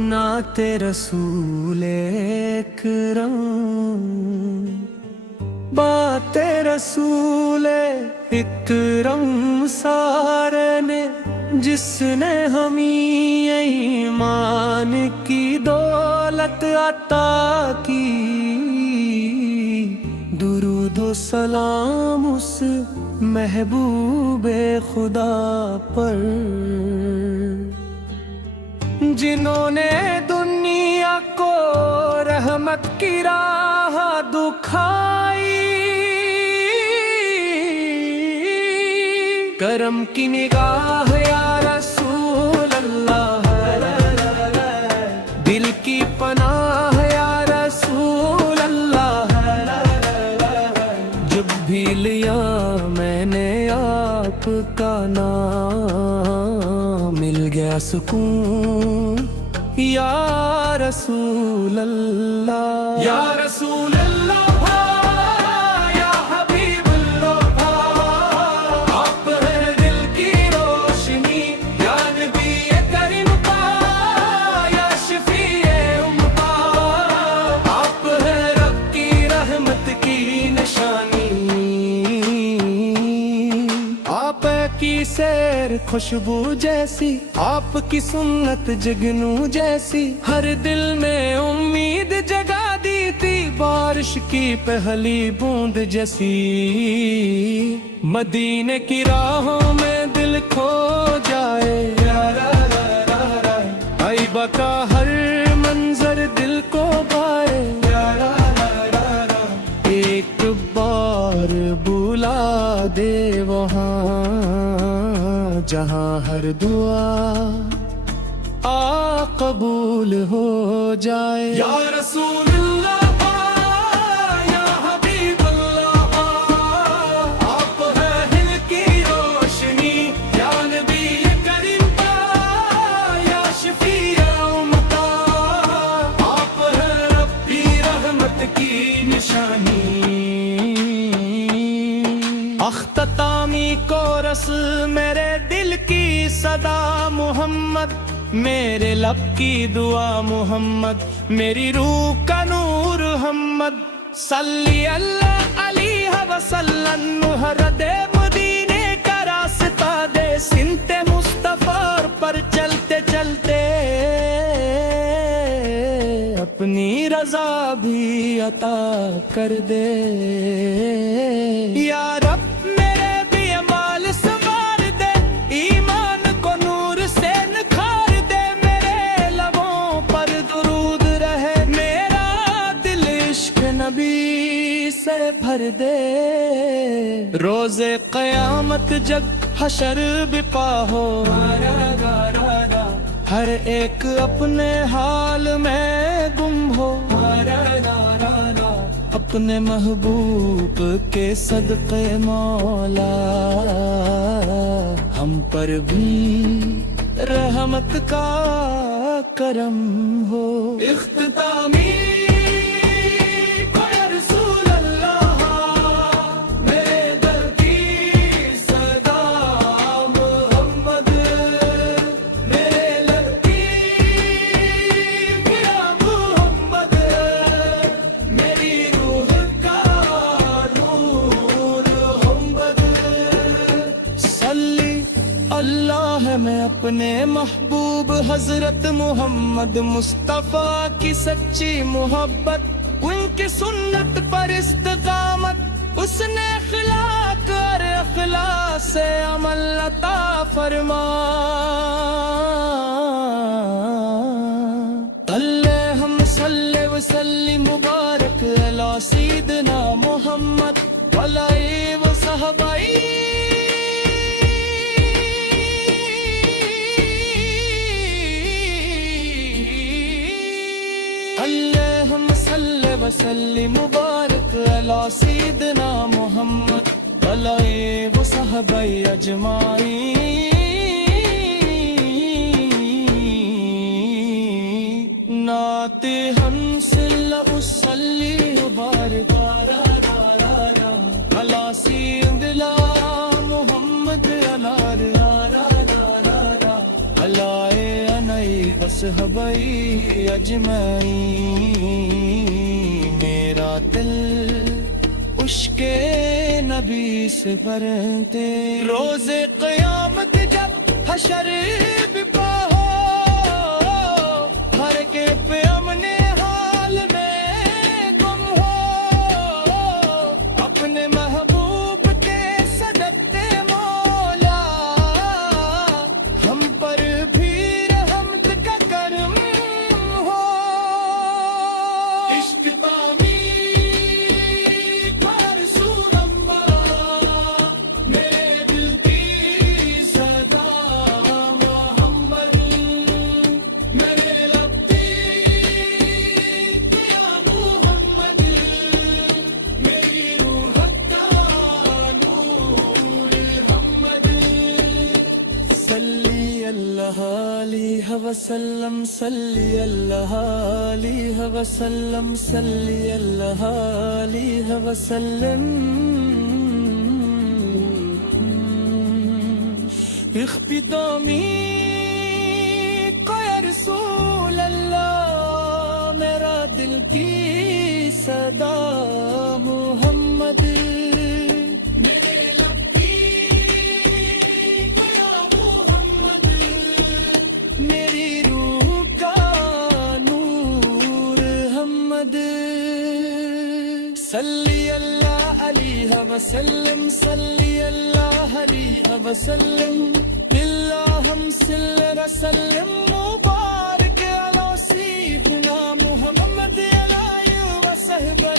نعت رسول اکرم، بات رسول اکرم سارے نے، جس نے ہمیں ایمان کی دولت عطا کی، درود و سلام اس محبوب خدا پر، جنہوں نے دنیا کو رحمت کی راہ دکھائی، کرم کی نگاہ یا رسول اللہ، دل کی پناہ یا رسول اللہ، جب بھی لیا میں نے آپ کا نام، مل گیا سکون یا رسول اللہ، یا رسول اللہ، یا حبیب اللہ، آپ ہیں دل کی روشنی، یا نبی کریم کا، یا شفیع امت، آپ ہیں رب کی رحمت کی نشانی، آپ کی سیر خوشبو جیسی، آپ کی سنت جگنو جیسی، ہر دل میں امید جگا دی تھی، بارش کی پہلی بوند جیسی، مدینے کی راہوں میں دل کھو جائے، طیبہ کا ہر منظر دل کو بھائے، ایک بار بلا دے وہاں جہاں ہر دعا قبول ہو جائے، یا رسول اللہ، یا حبیب اللہ، آپ ہیں دل کی روشنی، یا نبی کریم کا، یا شفیع امت، آپ ہیں رب کی رحمت کی نشانی، اختتامی کورس میرے دل کی صدا محمد، میرے لب کی دعا محمد، میری روح کا نور محمد، صلی اللہ علیہ وسلم، محرد مدینے کا راستہ دے، سنت مصطفیٰ پر چلتے چلتے اپنی رضا بھی عطا کر دے، یا رب میرے بھی اعمال سنوار دے، ایمان کو نور سے نکھار دے، میرے لبوں پر درود رہے، میرا دل عشق نبی سے بھر دے، روز قیامت جب حشر بپا ہو، ہر ایک اپنے حال میں گم ہو، اپنے محبوب کے صدقے مولا ہم پر بھی رحمت کا کرم ہو، اختتامی میں اپنے محبوب حضرت محمد مصطفیٰ کی سچی محبت، ان کی سنت پر استقامت، اس نے اخلاق اور اخلاص سے عمل عطا فرما، اللہم صلی وسلم مبارک علی سیدنا محمد وعلی وصحبہ وسلم مبارک علی سیدنا محمد وعلی وصحبہ اجمعین، نعت ہم صلی وسلم مبارک صحابی اجمعین میرا دل عشق نبی سے بھرتے روز قیامت جب حشر بپا ہو ہر کے پہ امن حال میں گم ہو اپنے محبوب کے صدقے مولا ہم پر بھی رحمت کا کرم ہو عشق تعمیر پر سورما میرے دل کی صدا محمد میرے لب کی یا محمد میری روح کا نور محمد صلی اللہ علیہ وسلم صلی اللہ علیہ وسلم صلی اللہ علیہ وسلم اخفي ضميرك يا رسول اللہ میرا دل کی صدا محمد میرے لب کی یا محمد میری روح کا نور محمد صلی اللہ علیہ وسلم صلی اللہ علیہ وسلم اللہم صلی وسلم مبارک علی سیدنا محمد علیہ وصحبہ